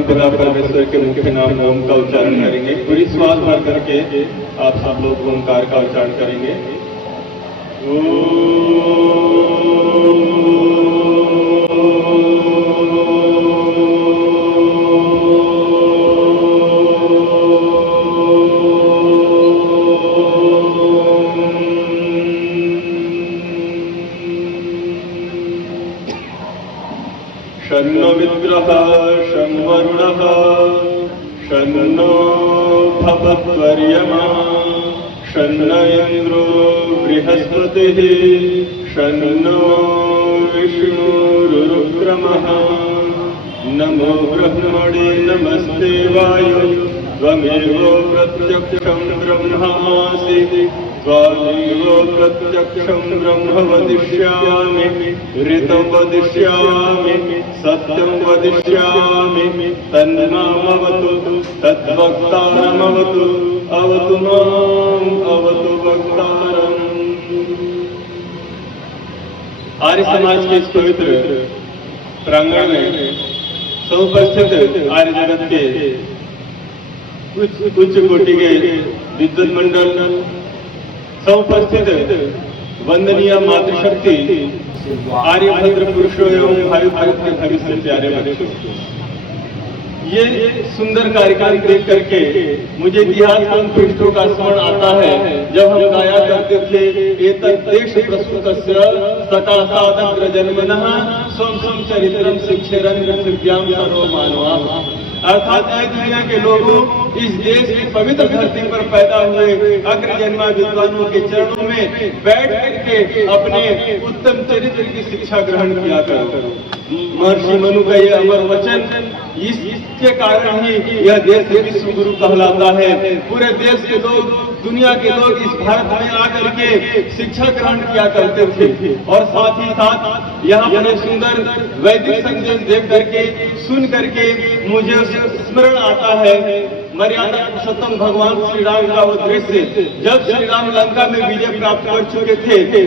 परमपिता परमेश्वर के मुख्य नाम ओम का उच्चारण करेंगे। पूरी श्वास भर करके आप सब लोग ओंकार का उच्चारण करेंगे। शन्नो मित्रः शं वरुणः शन्नो भवत्वर्यमा शन्न इन्द्रो बृहस्पतिः शन्नो विष्णुरुक्रमः। नमो ब्रह्मणे नमस्ते वायो त्वमेव प्रत्यक्षं ब्रह्मासि त्वमेव प्रत्यक्षं ब्रह्म वदिष्यामि ऋतं वदिष्यामि सत्यं वदिष्यामि तन्मामवतु तद्वक्तारमवतु अवतु माम् अवतु वक्तारम्। आर्य समाज के इस पवित्र प्रांगण में समुपस्थित आर्य जगत के उच्च कोटि के विद्वत मंडल, समुपस्थित वंदनीय मातृशक्ति, आर्यभद्र पुरुषों एवं भाई भारत के भविष्य प्यारे बच्चों, ये सुंदर कार्यक्रम देख करके मुझे इतिहास के पृष्ठों का स्मरण आता है जब हम गाया करते थे एतत् देश प्रसूतस्य सका सादग्र जन्मनः स्वं स्वं चरित्रं शिक्षरन् विद्यां सर्व मानवाः। अर्थात दुनिया के लोगों इस देश की पवित्र धरती पर पैदा हुए अग्रजन्मा विद्वानों के चरणों में बैठ करके अपने उत्तम चरित्र की शिक्षा ग्रहण किया करो। महर्षि मनु का यह अमर वचन, इसके कारण ही यह देश विश्व गुरु कहलाता है। पूरे देश के लोग, दुनिया के लोग इस भारत में आकर के शिक्षा ग्रहण किया करते थे और साथ ही साथ यहाँ पर सुंदर वैदिक संदेश देख करके सुन करके मुझे स्मरण आता है मर्यादा पुरुषोत्तम भगवान श्री राम का वो दृश्य जब श्री राम लंका में विजय प्राप्त कर चुके थे।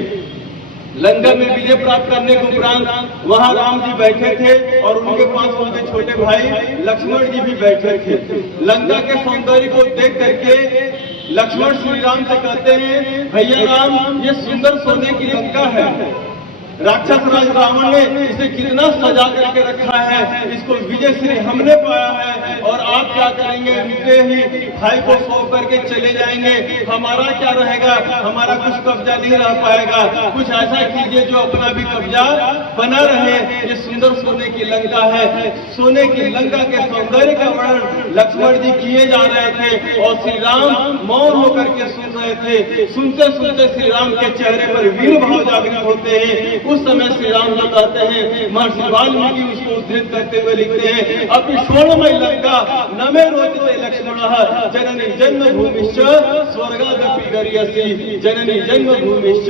लंका में विजय प्राप्त करने के उपरांत वहां राम जी बैठे थे और उनके पास उनके छोटे भाई लक्ष्मण जी भी बैठे थे। लंका के सौंदर्य को देख करके लक्ष्मण श्री राम से कहते हैं, भैया राम, ये सुंदर सोने की लंका है, राक्षस राज रावण ने इसे कितना सजा करके रखा है, इसको विजय श्री हमने पाया है और आप क्या करेंगे, रुके ही भाई को सौंप करके चले जाएंगे, हमारा क्या रहेगा, हमारा कुछ कब्जा नहीं रह पाएगा, कुछ ऐसा कीजिए जो अपना भी कब्जा बना रहे। ये सुंदर सोने की लंका है। सोने की लंका के सौंदर्य का वर्णन लक्ष्मण जी किए जा रहे थे और श्री राम मौन होकर के सुन रहे थे। सुनते सुनते श्री राम के चेहरे पर वीर भाव जागृत होते हैं। उस समय श्री राम जो कहते हैं, महर्षि वाल्मीकि उसको उद्धृत करते हुए लिखते हैं, अपनी स्वर्णमय लंका न मे रोचते लक्ष्मणः जननी जन्मभूमिश्च स्वर्गादपि गरीयसी जननी जन्मभूमिश्च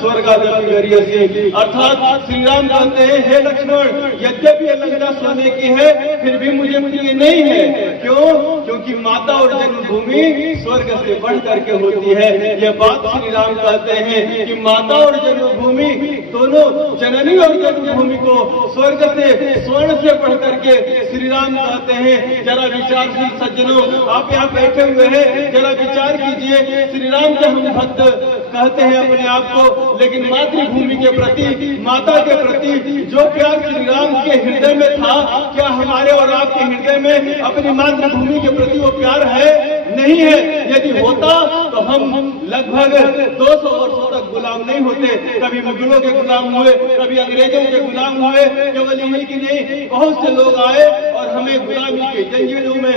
स्वर्गादपि गरीयसी। अर्थात श्री राम कहते हैं, हे लक्ष्मण, यद्यपि ये लंका सोने की है फिर भी मुझे प्रिय नहीं है। क्यों? क्योंकि माता और जन्मभूमि स्वर्ग से बढ़ करके होती है। यह बात श्री राम कहते हैं कि माता और जन्मभूमि दोनों, जननी और जन्मभूमि को स्वर्ग से, स्वर्ण से बढ़ करके श्री राम कहते हैं। जरा विचारशील सज्जनों, आप यहाँ बैठे हुए हैं, जरा विचार कीजिए। श्री राम के हम भक्त कहते हैं अपने आप को, लेकिन मातृभूमि के प्रति, माता के प्रति जो प्यार श्री राम के हृदय में था, क्या हमारे और आपके हृदय में अपनी मातृभूमि के प्रति वो प्यार है? नहीं है। यदि होता तो हम लगभग 200 वर्षों तक गुलाम नहीं होते। कभी मुगलों के गुलाम हुए, कभी अंग्रेजों के गुलाम हुए। केवल यही कि नहीं, बहुत से लोग आए और हमें गुलामी के जंजीरों में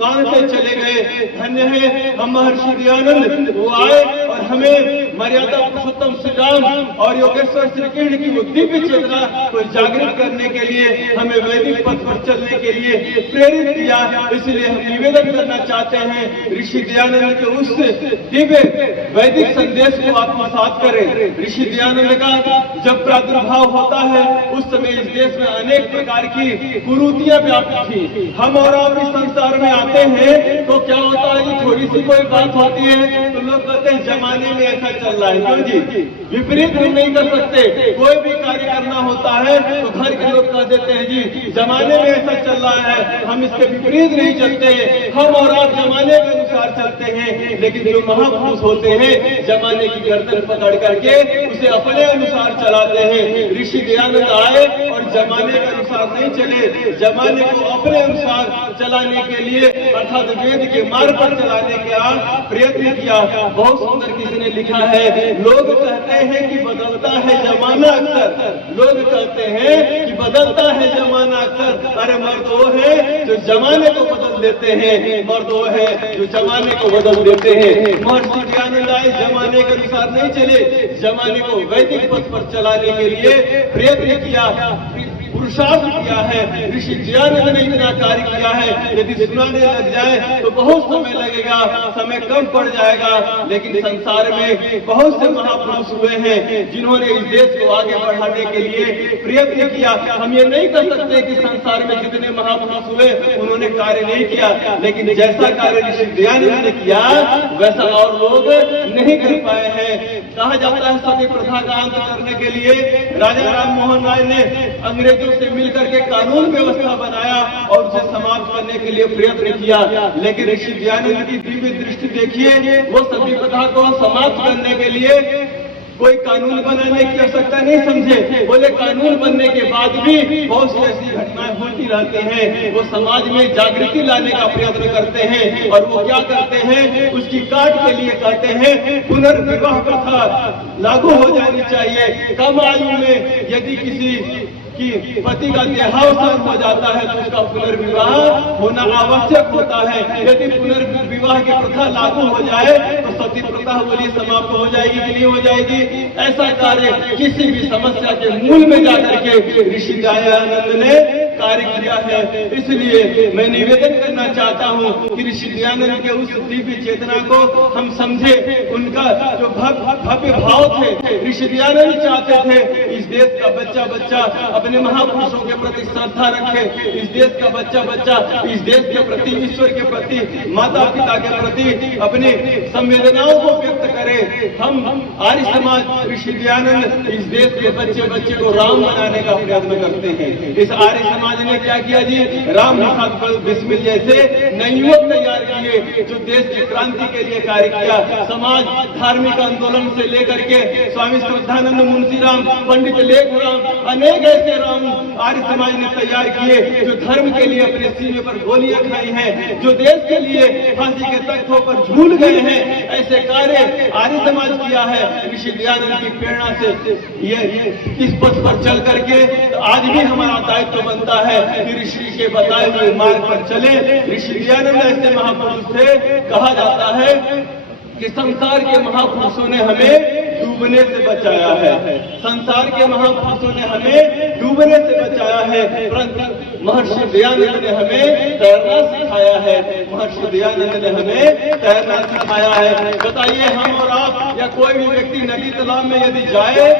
बांधते चले गए। धन्य है हम महर्षि दयानंद, वो आए और हमें मर्यादा पुरुषोत्तम श्री राम और योगेश्वर श्री कृष्ण की वो दिव्य चेतना को जागृत करने के लिए, हमें वैदिक पथ पर चलने के लिए प्रेरित किया। इसलिए हम निवेदन करना चाहते हैं, ऋषि दयानंद के उस दिव्य वैदिक संदेश को आत्मसात करें। ऋषि दयानंद का जब प्रादुर्भाव होता है उस समय इस देश में अनेक प्रकार की कुरीतियां व्याप्त थी। हम और आप इस संसार में आते हैं तो क्या होता है कि थोड़ी सी कोई बात होती है तो तो लोग कहते हैं जमाने में ऐसा चल रहा है। क्यों जी? विपरीत हम नहीं कर सकते। कोई भी कार्य करना होता है तो घर के लोग कह देते हैं जी जमाने में ऐसा चल रहा है, हम इसके विपरीत नहीं चलते। हम और आप जमाने के अनुसार चलते हैं, लेकिन जो महापुरुष होते हैं जमाने की गर्दन पकड़ करके उसे अपने अनुसार चलाते हैं। ऋषि दयानंद आए और जमाने के अनुसार नहीं चले, जमाने को अपने अनुसार चलाने के लिए अर्थात वेद के मार्ग पर चलाने का प्रयत्न किया। बहुत सुंदर किसी ने लिखा है, लोग कहते हैं कि बदलता है जमाना अक्सर, लोग कहते हैं कि बदलता है जमाना अक्सर। अरे मर्द वो है जो जमाने को बदल देते हैं, मर्द वो है जो जमाने को बदल देते हैं। महर्षि दयानंद आए, जमाने के अनुसार नहीं चले, जमाने को वैदिक पथ पर चलाने के लिए प्रयत्न किया, पुरुषार्थ किया है। ऋषि दयानंद ने इतना कार्य किया है, यदि सुनाने लग जाए तो बहुत समय लगेगा, समय कम पड़ जाएगा। लेकिन संसार में बहुत से महापुरुष हुए हैं जिन्होंने इस देश को आगे बढ़ाने के लिए प्रयत्न किया। हम ये नहीं कर सकते कि संसार में जितने महापुरुष हुए उन्होंने कार्य नहीं किया, लेकिन जैसा कार्य ऋषि दयानंद ने किया वैसा और लोग नहीं कर पाए हैं। कहा जाता है सती प्रथा का अंत करने के लिए राजा राम मोहन राय ने अंग्रेजों से मिलकर के कानून व्यवस्था बनाया और उसे समाप्त करने के लिए प्रयत्न किया। लेकिन ऋषि दयानंद की दिव्य दृष्टि देखिए, वो सती प्रथा को समाप्त करने के लिए कोई कानून बनाने की आवश्यकता नहीं समझे। बोले कानून बनने के बाद भी बहुत सी ऐसी घटनाएं होती रहती हैं, वो समाज में जागृति लाने का प्रयत्न करते हैं। और वो क्या करते हैं, उसकी काट के लिए कहते हैं पुनर्विवाह प्रथा लागू हो जानी चाहिए। कम आयु में यदि किसी कि पति का देहावसान हो जाता है तो उसका पुनर्विवाह होना आवश्यक होता है। यदि पुनर्विवाह की प्रथा लागू हो जाए तो सती प्रथा बोलिए समाप्त हो जाएगी कि नहीं हो जाएगी? ऐसा कार्य किसी भी समस्या के मूल में जाकर के ऋषि दयानंद ने कार्य किया है। इसलिए मैं निवेदन करना चाहता हूँ कि ऋषि दयानंद के उस दिव्य चेतना को हम समझे, उनका जो भव्य भाव थे। ऋषि दयानंद चाहते थे इस देश का बच्चा बच्चा अपने महापुरुषों के प्रति श्रद्धा रखे, इस देश का बच्चा बच्चा इस देश के प्रति, ईश्वर के प्रति, माता पिता के प्रति अपनी संवेदनाओं को व्यक्त करे। हम आर्य समाज ऋषि दयानंद इस देश के बच्चे बच्चे को राम बनाने का प्रयत्न करते हैं। इस आर्य समाज ने क्या किया जी, राम प्रसाद बिस्मिल जैसे नए युवक तैयार किए जो देश की क्रांति के लिए कार्य किया। समाज धार्मिक आंदोलन से लेकर के स्वामी श्रद्धानंद, मुंशी राम, पंडित लेखराम, अनेक ऐसे राम आर्य समाज ने तैयार किए जो धर्म के लिए अपने सीने पर गोलियां खाई हैं, जो देश के लिए फांसी के तख्तों पर झूल गए हैं। ऐसे कार्य आर्य समाज किया है। ऋषि दयानंद की प्रेरणा से ये इस पथ पर चल करके तो आज भी हमारा दायित्व बनता है कि ऋषि के बताए हुए मार्ग पर चले। ऋषि दयानंद ऐसे महापुरुष थे, कहा जाता है कि संसार के महापुरुषों ने हमें डूबने से बचाया है, संसार के महापुरुषों ने हमें डूबने से बचाया है, परंतु महर्षि दयानंद ने हमें तैरना सिखाया है। महर्षि दयानंद ने हमें तैरना सिखाया है। बताइए हम और आप या कोई भी व्यक्ति नदी तालाब में यदि जाए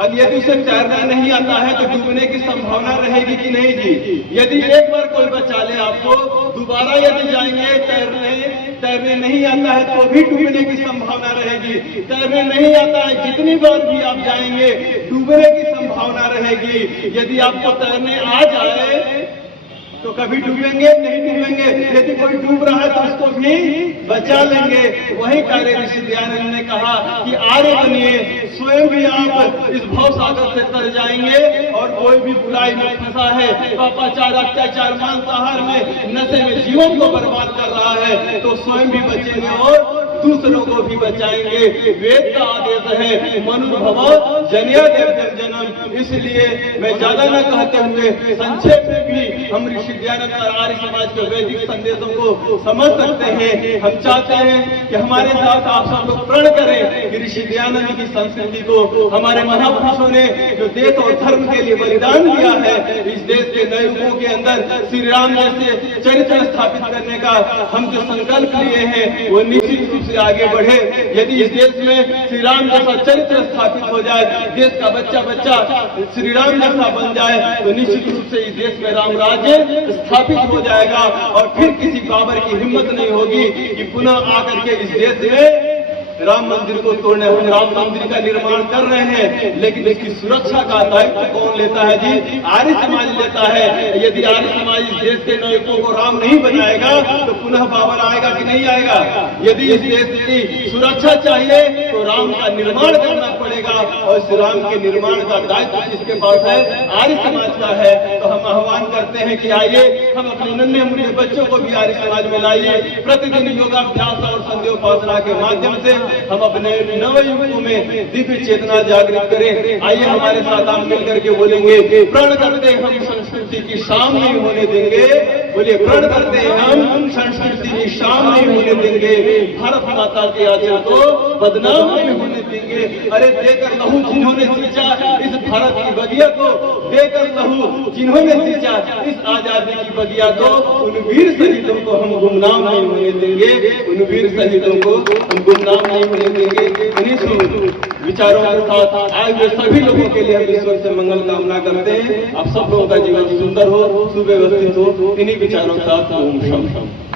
और यदि उसे तैरना नहीं आता है तो डूबने की संभावना रहेगी कि नहीं जी? यदि एक बार कोई बचा ले आपको, दोबारा यदि जाएंगे तैरने नहीं आता है तो भी डूबने की संभावना रहेगी। तैरने नहीं आता है जितनी बार भी आप जाएंगे डूबने की संभावना रहेगी। यदि आपको तैरने आ जाए तो कभी डूबेंगे नहीं डूबेंगे, यदि कोई डूब रहा है तो उसको भी बचा लेंगे। वही कार्य ऋषि दयानंद ने कहा कि आर्य बनिए, स्वयं भी आप इस भव सागर से तर जाएंगे। और कोई भी बुराई में फंसा है, पापाचार, अत्याचार, मांसाहार में, नशे में जीवन को बर्बाद कर रहा है तो स्वयं भी बचेंगे और दूसरों को भी बचाएंगे। वेद का आदेश है मनुभव जनिया देव जन्म। इसलिए मैं ज्यादा न कहते हुए संक्षेप में भी हम ऋषि दयानंद और आर्य समाज के वैदिक संदेशों को समझ सकते हैं। हम चाहते हैं कि हमारे साथ आप सब लोग प्रण करें कि ऋषि दयानंद की संस्कृति को हमारे महापुरुषों ने जो देश और धर्म के लिए बलिदान दिया है, इस देश के नए युगों के अंदर श्री राम जैसे चरित्र स्थापित करने का हम जो संकल्प लिए हैं वो निश्चित रूप से आगे बढ़े। यदि इस देश में श्री राम जैसा चरित्र स्थापित हो जाए, देश का बच्चा बच्चा श्री राम जैसा बन जाए तो निश्चित रूप से इस देश में राम राज राज्य स्थापित हो जाएगा और फिर किसी बाबर की हिम्मत नहीं होगी कि पुनः आकर के इस देश में राम मंदिर को तोड़ने। हम राम मंदिर का निर्माण कर रहे हैं, लेकिन इसकी सुरक्षा का दायित्व कौन लेता है जी? आर्य समाज लेता है। यदि आर्य समाज इस देश के नायकों को राम नहीं बनाएगा तो पुनः बाबर आएगा कि नहीं आएगा? यदि इस देश की सुरक्षा चाहिए तो राम का निर्माण करना पड़ेगा, और इस राम के निर्माण का दायित्व किसके पास है? आर्य समाज का है। तो हम आह्वान करते हैं कि आइए हम अपने नन्हे मुन्ने बच्चों को भी आर्य समाज में लाइए। प्रतिदिन योगाभ्यास और संध्योपासना के माध्यम से हम अपने नवयुवकों में दिव्य चेतना जागृत करें। आइए हमारे साथ आप मिलकर के बोलेंगे, प्रण करते हम संस्कृति की शाम नहीं होने देंगे। बोलिए, प्रण करते हम संस्कृति की शाम नहीं होने देंगे, भारत माता के आचरण को बदनाम नहीं होने देंगे। अरे देकर लहू जिन्होंने सींचा इस भारत की बगिया को, देकर लहू जिन्होंने सींचा इस आजादी की बगिया को, उन वीर शहीदों को हम गुमनाम नहीं होने देंगे। उन वीर शहीदों को हम गुमनाम नहीं होने देंगे। इन्हीं विचारों के साथ आए हुए सभी लोगों के लिए हम ईश्वर से मंगल कामना करते हैं। आप सब लोगों का जीवन सुंदर हो, सुव्यवस्थित हो। इन्हीं विचारों के साथ ओम शांति।